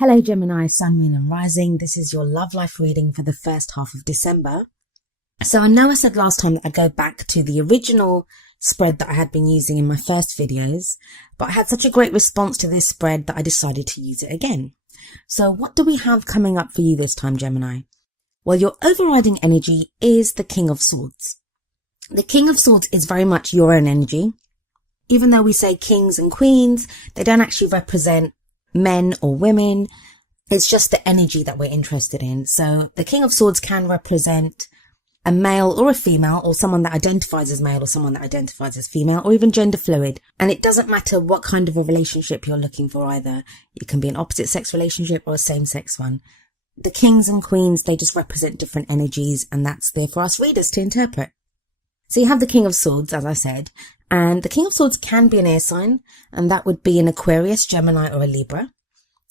Hello Gemini, Sun, Moon and Rising. This is your love life reading for the first half of December. So I know I said last time that I'd go back to the original spread that I had been using in my first videos, but I had such a great response to this spread that I decided to use it again. So what do we have coming up for you this time, Gemini? Well, your overriding energy is the King of Swords. The King of Swords is very much your own energy. Even though we say kings and queens, they don't actually represent men or women. It's just the energy that we're interested in. So the King of Swords can represent a male or a female, or someone that identifies as male or someone that identifies as female, or even gender fluid. And it doesn't matter what kind of a relationship you're looking for either. It can be an opposite sex relationship or a same sex one. The kings and queens, they just represent different energies, and that's there for us readers to interpret. So you have the King of Swords, as I said, and the King of Swords can be an air sign, and that would be an Aquarius, Gemini or a Libra.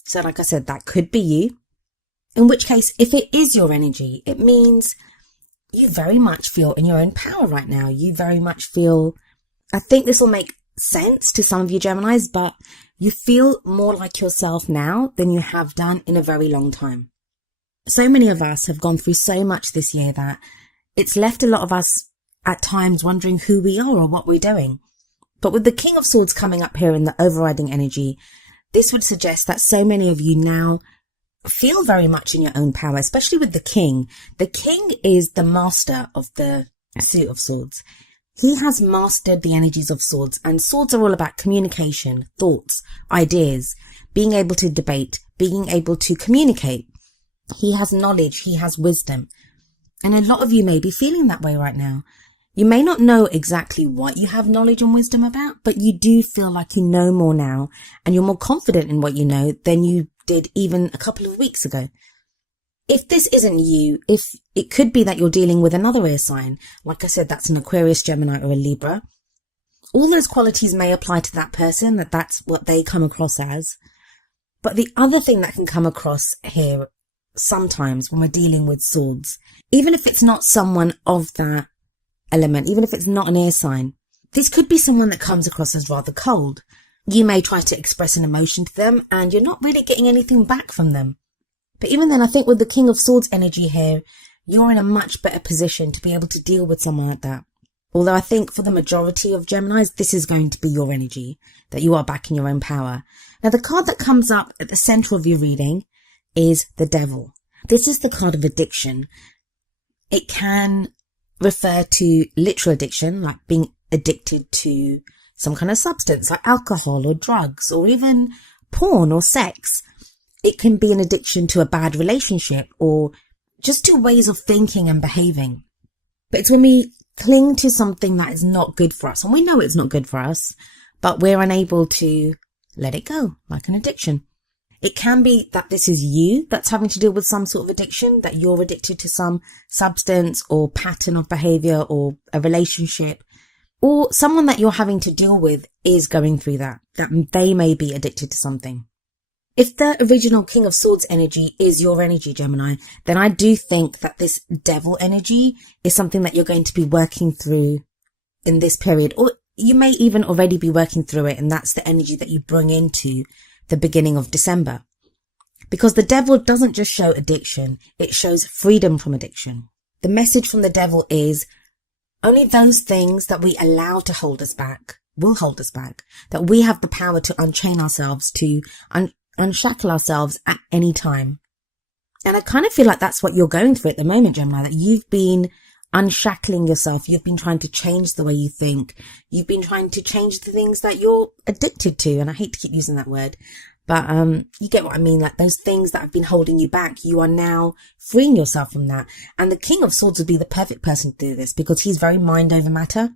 So like I said, that could be you. In which case, if it is your energy, it means you very much feel in your own power right now. You very much feel, I think this will make sense to some of you Geminis, but you feel more like yourself now than you have done in a very long time. So many of us have gone through so much this year that it's left a lot of us at times wondering who we are or what we're doing. But with the King of Swords coming up here in the overriding energy, this would suggest that so many of you now feel very much in your own power, especially with the King. The King is the master of the suit of swords. He has mastered the energies of swords, and swords are all about communication, thoughts, ideas, being able to debate, being able to communicate. He has knowledge, he has wisdom. And a lot of you may be feeling that way right now. You may not know exactly what you have knowledge and wisdom about, but you do feel like you know more now, and you're more confident in what you know than you did even a couple of weeks ago. If this isn't you, if it could be that you're dealing with another air sign, like I said, that's an Aquarius, Gemini or a Libra. All those qualities may apply to that person, that's what they come across as. But the other thing that can come across here sometimes when we're dealing with swords, even if it's not someone of that element, even if it's not an air sign, this could be someone that comes across as rather cold. You may try to express an emotion to them and you're not really getting anything back from them. But even then, I think with the King of Swords energy here, you're in a much better position to be able to deal with someone like that. Although I think for the majority of Geminis, this is going to be your energy, that you are back in your own power. Now, the card that comes up at the center of your reading is the Devil. This is the card of addiction. It can refer to literal addiction, like being addicted to some kind of substance like alcohol or drugs or even porn or sex. It can be an addiction to a bad relationship or just to ways of thinking and behaving. But it's when we cling to something that is not good for us, and we know it's not good for us, but we're unable to let it go, like an addiction. It can be that this is you that's having to deal with some sort of addiction, that you're addicted to some substance or pattern of behavior or a relationship, or someone that you're having to deal with is going through that they may be addicted to something. If the original King of Swords energy is your energy, Gemini, then I do think that this Devil energy is something that you're going to be working through in this period, or you may even already be working through it, and that's the energy that you bring into the beginning of December. Because the Devil doesn't just show addiction, it shows freedom from addiction. The message from the Devil is only those things that we allow to hold us back will hold us back. That we have the power to unchain ourselves, to unshackle ourselves at any time. And I kind of feel like that's what you're going through at the moment, Gemini, that you've been unshackling yourself. You've been trying to change the way you think. You've been trying to change the things that you're addicted to. And I hate to keep using that word, but you get what I mean. Like those things that have been holding you back, you are now freeing yourself from that. And the King of Swords would be the perfect person to do this because he's very mind over matter.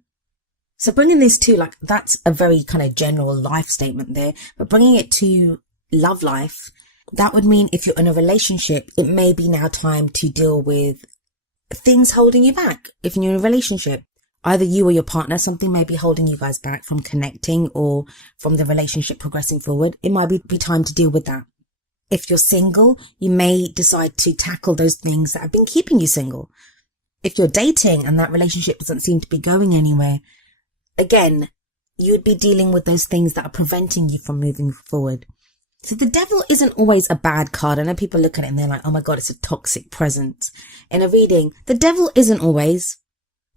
So bringing this to, like, that's a very kind of general life statement there, but bringing it to love life, that would mean if you're in a relationship, it may be now time to deal with things holding you back. If you're in a relationship, either you or your partner, something may be holding you guys back from connecting or from the relationship progressing forward. It might be time to deal with that. If you're single, you may decide to tackle those things that have been keeping you single. If you're dating and that relationship doesn't seem to be going anywhere, again, you would be dealing with those things that are preventing you from moving forward. So the devil isn't always a bad card. I know people look at it and they're like, oh my God, it's a toxic presence. In a reading, the devil isn't always,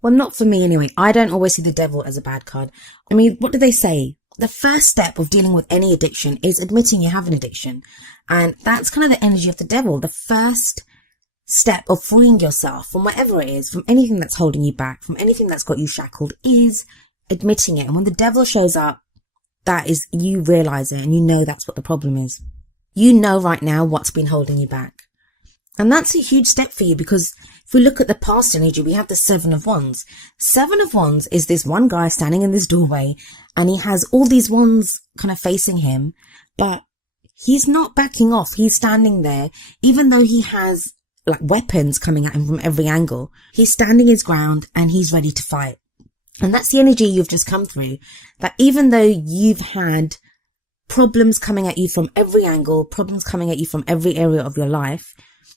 well, not for me anyway. I don't always see the devil as a bad card. I mean, what do they say? The first step of dealing with any addiction is admitting you have an addiction. And that's kind of the energy of the devil. The first step of freeing yourself from whatever it is, from anything that's holding you back, from anything that's got you shackled, is admitting it. And when the devil shows up, that is, you realize it and you know that's what the problem is. You know right now what's been holding you back. And that's a huge step for you, because if we look at the past energy, we have the Seven of Wands. Seven of Wands is this one guy standing in this doorway and he has all these wands kind of facing him, but he's not backing off. He's standing there, even though he has like weapons coming at him from every angle. He's standing his ground and he's ready to fight. And that's the energy you've just come through, that even though you've had problems coming at you from every angle, problems coming at you from every area of your life,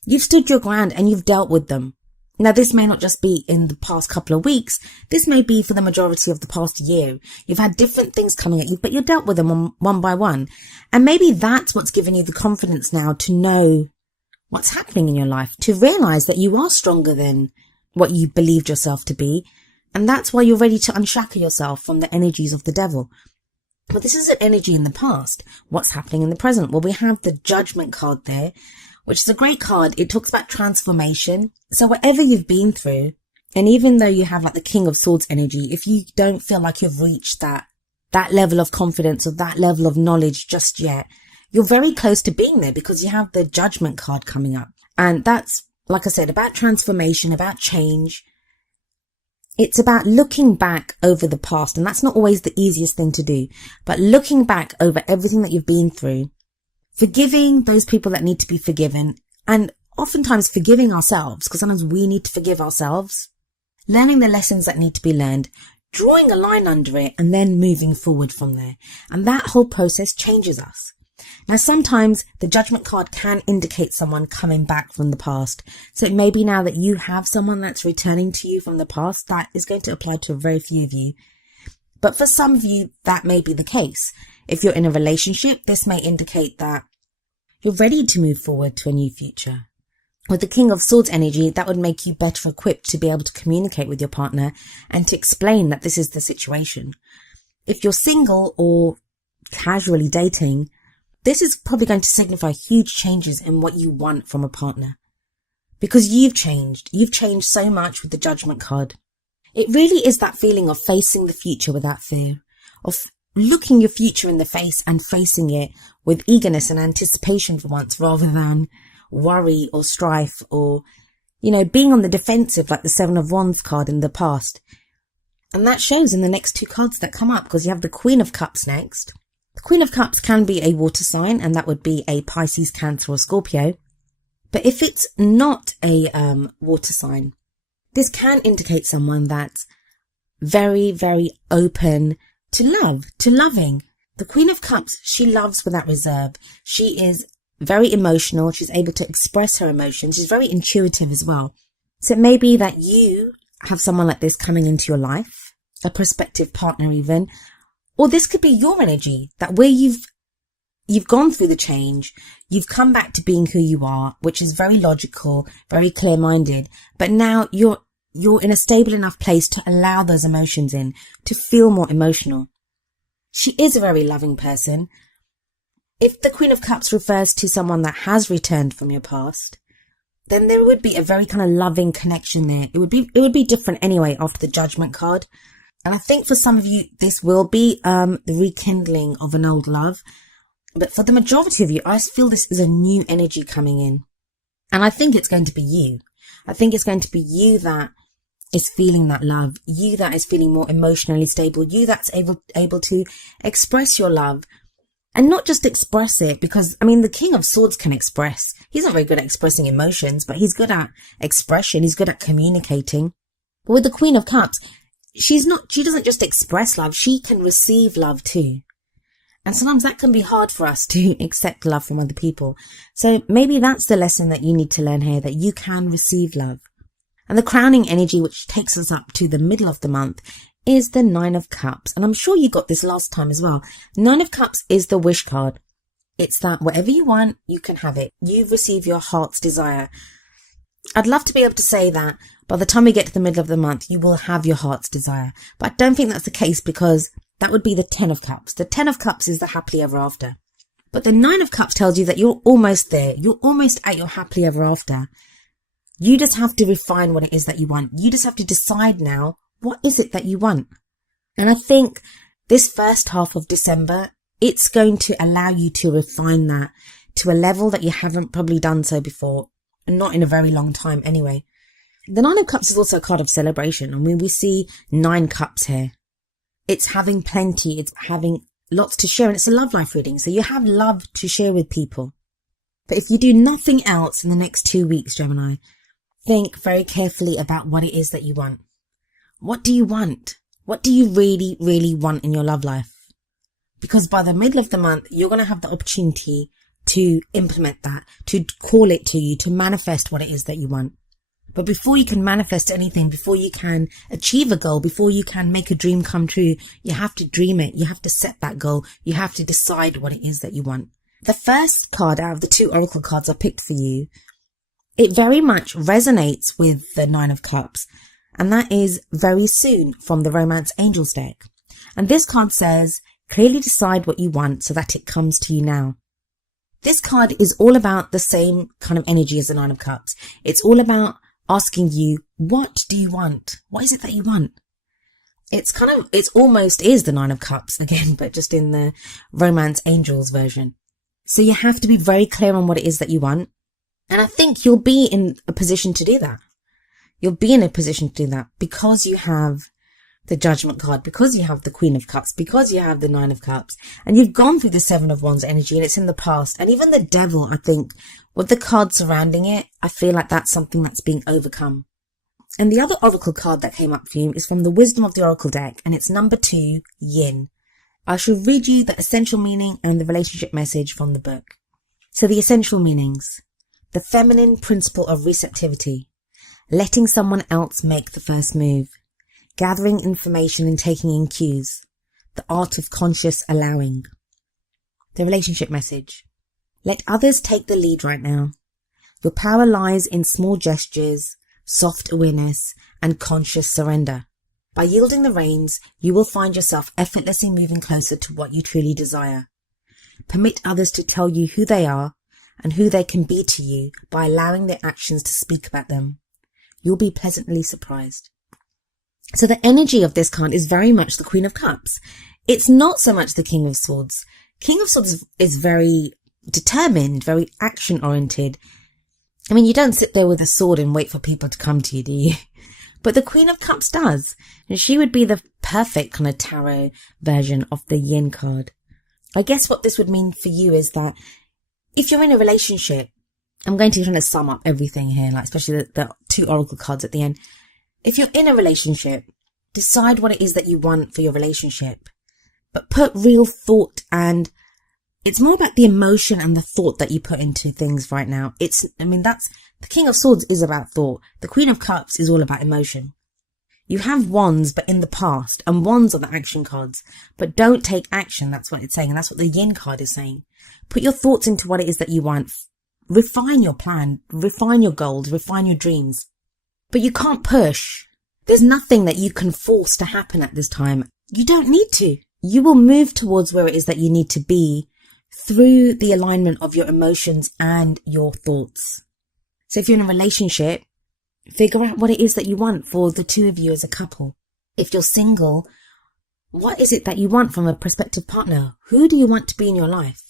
you've stood your ground and you've dealt with them. Now, this may not just be in the past couple of weeks. This may be for the majority of the past year. You've had different things coming at you, but you dealt with them one by one. And maybe that's what's given you the confidence now to know what's happening in your life, to realize that you are stronger than what you believed yourself to be. And that's why you're ready to unshackle yourself from the energies of the devil. But this is an energy in the past. What's happening in the present? Well, we have the Judgment card there, which is a great card. It talks about transformation. So whatever you've been through, and even though you have like the King of Swords energy, if you don't feel like you've reached that level of confidence or that level of knowledge just yet, you're very close to being there, because you have the Judgment card coming up. And that's, like I said, about transformation, about change. It's about looking back over the past, and that's not always the easiest thing to do, but looking back over everything that you've been through, forgiving those people that need to be forgiven, and oftentimes forgiving ourselves, because sometimes we need to forgive ourselves, learning the lessons that need to be learned, drawing a line under it, and then moving forward from there. And that whole process changes us. Now, sometimes the Judgment card can indicate someone coming back from the past. So it may be now that you have someone that's returning to you from the past. That is going to apply to a very few of you. But for some of you, that may be the case. If you're in a relationship, this may indicate that you're ready to move forward to a new future. With the King of Swords energy, that would make you better equipped to be able to communicate with your partner and to explain that this is the situation. If you're single or casually dating, this is probably going to signify huge changes in what you want from a partner, because you've changed. You've changed so much with the Judgment card. It really is that feeling of facing the future without fear, of looking your future in the face and facing it with eagerness and anticipation for once, rather than worry or strife or, being on the defensive like the Seven of Wands card in the past. And that shows in the next two cards that come up, because you have the Queen of Cups next. The Queen of Cups can be a water sign, and that would be a Pisces, Cancer or Scorpio. But if it's not a water sign, this can indicate someone that's very, very open to love, to loving. The Queen of Cups, she loves without reserve. She is very emotional. She's able to express her emotions. She's very intuitive as well. So it may be that you have someone like this coming into your life, a prospective partner even, or this could be your energy, that where you've gone through the change, you've come back to being who you are, which is very logical, very clear-minded, but now you're in a stable enough place to allow those emotions in, to feel more emotional. She is a very loving person. If the Queen of Cups refers to someone that has returned from your past, then there would be a very kind of loving connection there. It would be different anyway after the Judgment card. And I think for some of you, this will be the rekindling of an old love. But for the majority of you, I feel this is a new energy coming in. And I think it's going to be you. I think it's going to be you that is feeling that love. You that is feeling more emotionally stable. You that's able to express your love. And not just express it, because, the King of Swords can express. He's not very good at expressing emotions, but he's good at expression. He's good at communicating. But with the Queen of Cups, she doesn't just express love, she can receive love too. And sometimes that can be hard for us to accept love from other people. So maybe that's the lesson that you need to learn here, that you can receive love. And the crowning energy, which takes us up to the middle of the month, is the Nine of Cups. And I'm sure you got this last time as well. Nine of Cups is the wish card. It's that whatever you want, you can have it. You've received your heart's desire. I'd love to be able to say that by the time we get to the middle of the month, you will have your heart's desire. But I don't think that's the case, because that would be the 10 of Cups. The 10 of Cups is the happily ever after. But the 9 of Cups tells you that you're almost there. You're almost at your happily ever after. You just have to refine what it is that you want. You just have to decide now, what is it that you want? And I think this first half of December, it's going to allow you to refine that to a level that you haven't probably done so before, and not in a very long time anyway. The 9 of Cups is also a card of celebration. I mean, we see 9 cups here. It's having plenty. It's having lots to share, and it's a love life reading. So you have love to share with people. But if you do nothing else in the next 2 weeks, Gemini, think very carefully about what it is that you want. What do you want? What do you really, really want in your love life? Because by the middle of the month, you're going to have the opportunity to implement that, to call it to you, to manifest what it is that you want. But before you can manifest anything, before you can achieve a goal, before you can make a dream come true, you have to dream it. You have to set that goal. You have to decide what it is that you want. The first card out of the 2 oracle cards I picked for you, it very much resonates with the 9 of Cups. And that is very soon from the Romance Angels deck. And this card says, clearly decide what you want so that it comes to you now. This card is all about the same kind of energy as the 9 of Cups. It's all about asking you, what do you want? What is it that you want? It's almost is the 9 of Cups again, but just in the Romance Angels version. So you have to be very clear on what it is that you want. And I think you'll be in a position to do that. You'll be in a position to do that because you have the Judgment card, because you have the Queen of Cups, because you have the 9 of Cups, and you've gone through the 7 of Wands energy, and it's in the past. And even the Devil, I think, with the card surrounding it, I feel like that's something that's being overcome. And the other oracle card that came up for you is from the Wisdom of the Oracle deck, and it's number 2, Yin. I shall read you the essential meaning and the relationship message from the book. So the essential meanings: the feminine principle of receptivity, letting someone else make the first move, gathering information and taking in cues, the art of conscious allowing. The relationship message: let others take the lead right now. Your power lies in small gestures, soft awareness, and conscious surrender. By yielding the reins, you will find yourself effortlessly moving closer to what you truly desire. Permit others to tell you who they are and who they can be to you by allowing their actions to speak about them. You'll be pleasantly surprised. So the energy of this card is very much the Queen of Cups. It's not so much the King of Swords. King of Swords is very determined, very action-oriented. I mean, you don't sit there with a sword and wait for people to come to you, do you? But the Queen of Cups does. And she would be the perfect kind of tarot version of the Yin card. I guess what this would mean for you is that if you're in a relationship, I'm going to kind of sum up everything here, like especially the 2 oracle cards at the end. If you're in a relationship, decide what it is that you want for your relationship, but put real thought, and it's more about the emotion and the thought that you put into things right now. That's the King of Swords is about thought. The Queen of Cups is all about emotion. You have wands, but in the past, and wands are the action cards, but don't take action. That's what it's saying. And that's what the Yin card is saying. Put your thoughts into what it is that you want. Refine your plan, refine your goals, refine your dreams. But you can't push. There's nothing that you can force to happen at this time. You don't need to. You will move towards where it is that you need to be through the alignment of your emotions and your thoughts. So if you're in a relationship, figure out what it is that you want for the 2 of you as a couple. If you're single, what is it that you want from a prospective partner? Who do you want to be in your life?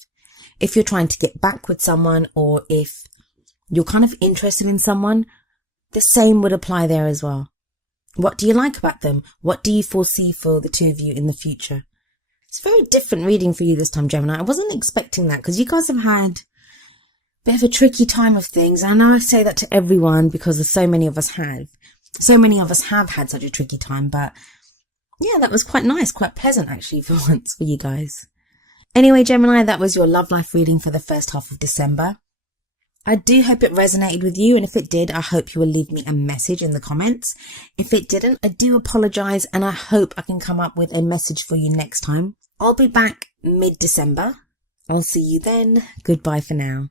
If you're trying to get back with someone, or if you're kind of interested in someone, the same would apply there as well. What do you like about them? What do you foresee for the 2 of you in the future? It's a very different reading for you this time, Gemini. I wasn't expecting that because you guys have had a bit of a tricky time of things. And I know I say that to everyone because so many of us have. So many of us have had such a tricky time. But yeah, that was quite nice, quite pleasant actually for once for you guys. Anyway, Gemini, that was your love life reading for the first half of December. I do hope it resonated with you, and if it did, I hope you will leave me a message in the comments. If it didn't, I do apologise, and I hope I can come up with a message for you next time. I'll be back mid-December. I'll see you then. Goodbye for now.